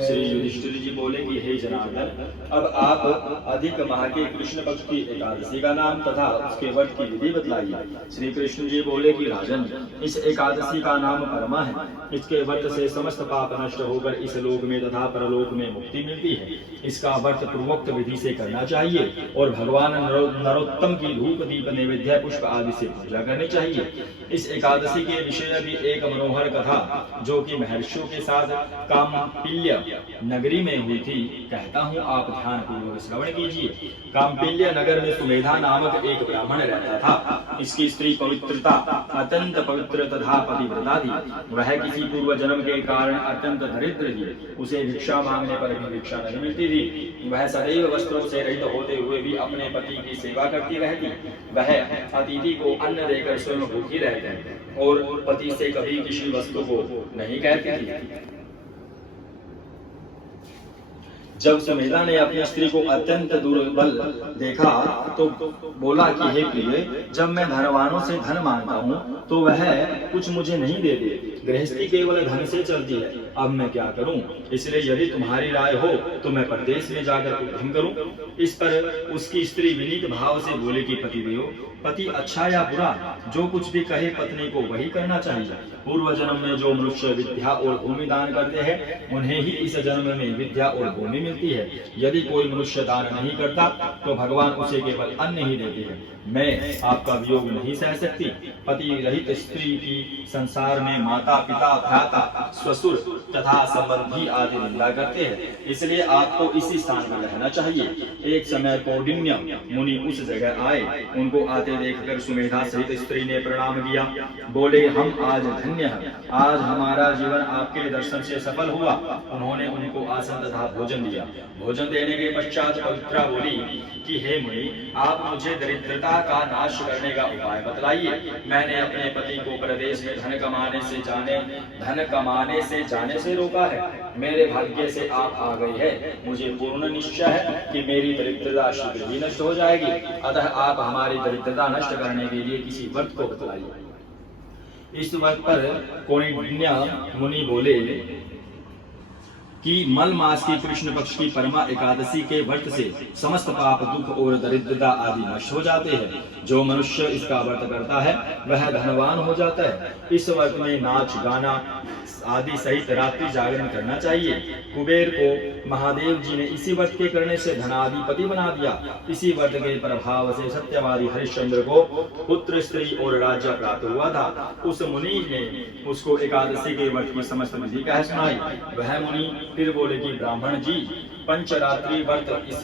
श्री युधिष्ठिर जी बोले कि हे जनार्दन, अब आप अधिक माह के कृष्ण पक्ष की एकादशी का नाम तथा उसके व्रत की विधि बतलाइए। श्री कृष्ण जी बोले कि राजन, इस एकादशी का नाम परमा है। इसके व्रत से समस्त पाप नष्ट होकर इस लोक में तथा परलोक में मुक्ति मिलती है। इसका व्रत पूर्वोक्त विधि से करना चाहिए और भगवान नरोत्तम की धूप दीप नैवेद्य पुष्प आदि से पूजा करनी चाहिए। इस एकादशी के विषय भी एक मनोहर कथा जो कि महर्षियों के साथ कामपिल्य नगरी में हुई थी, कहता हूँ, आप ध्यान पूर्वक श्रवण कीजिए। कामपिल्य नगर में सुमेधा नामक एक ब्राह्मण रहता था। इसकी स्त्री पवित्रता अत्यंत पवित्र तथा पतिव्रता थी। वह किसी पूर्व जन्म के कारण अत्यंत दरिद्र थी। उसे भिक्षा मांगने पर भी भिक्षा नहीं मिलती थी। वह सदैव वस्त्रों से रहित होते हुए भी अपने पति की सेवा करती रहती। वह अतिथि को अन्न देकर स्वयं भूखी रहती और पति से कभी किसी वस्तु को नहीं कहती थी। जब सुमेधा ने अपनी स्त्री को अत्यंत दुर्बल देखा तो बोला कि हे प्रिय, जब मैं धनवानों से धन मांगता हूँ तो वह कुछ मुझे नहीं देते। गृहस्थी केवल धन से चलती है। अब मैं क्या करूं? इसलिए यदि तुम्हारी राय हो तो मैं परदेश में जाकर उद्यम करूं। इस पर उसकी स्त्री विनीत भाव से बोले कि पतिदेव, पति अच्छा या बुरा जो कुछ भी कहे पत्नी को वही करना चाहिए। पूर्व जन्म में जो मनुष्य विद्या और भूमि दान करते हैं उन्हें ही इस जन्म में विद्या और भूमि मिलती है। यदि कोई मनुष्य दान नहीं करता तो भगवान उसे केवल अन्न ही देते हैं। मैं आपका वियोग नहीं सह सकती। पति रहित स्त्री की संसार में माता पिता भ्राता ससुर तथा संबंधी आदि निंदा करते हैं, इसलिए आपको इसी स्थान पर रहना चाहिए। एक समय कौंडिन्य मुनि उस जगह आए। उनको आते देखकर सुमेधा सहित स्त्री ने प्रणाम किया। बोले, हम आज धन्य हैं, आज हमारा जीवन आपके दर्शन से सफल हुआ। उन्होंने उनको आसन तथा भोजन दिया। भोजन देने के पश्चात पवित्रा बोली कि हे मुनि, आप मुझे दरिद्रता का नाश करने का उपाय बतलाइए। मैंने अपने पति को प्रदेश में धन कमाने से जाने से रोका है। मेरे भाग्य से आप आ गई है। मुझे पूर्ण निश्चय है कि मेरी दरिद्रता शीघ्र ही नष्ट हो जाएगी। अतः आप हमारी दरिद्रता नष्ट करने के लिए किसी व्रत को बतलाइए। इस व्रत पर कौंडिन्य मुनि बोले कि मल मास की कृष्ण पक्ष की परमा एकादशी के व्रत से समस्त पाप दुख और दरिद्रता आदि नष्ट हो जाते हैं। जो मनुष्य इसका व्रत करता है वह धनवान हो जाता है। इस व्रत में नाच गाना आदि सहित रात्रि जागरण करना चाहिए। कुबेर को महादेव जी ने इसी व्रत के करने से धनाधिपति बना दिया। इसी व्रत के प्रभाव से सत्यवादी हरिश्चंद्र को पुत्र स्त्री और राज्य प्राप्त हुआ था। उस मुनि ने उसको एकादशी के व्रत की समस्त विधि कह सुनाई। वह मुनि फिर बोले कि ब्राह्मण जी, पंचरात्रि व्रत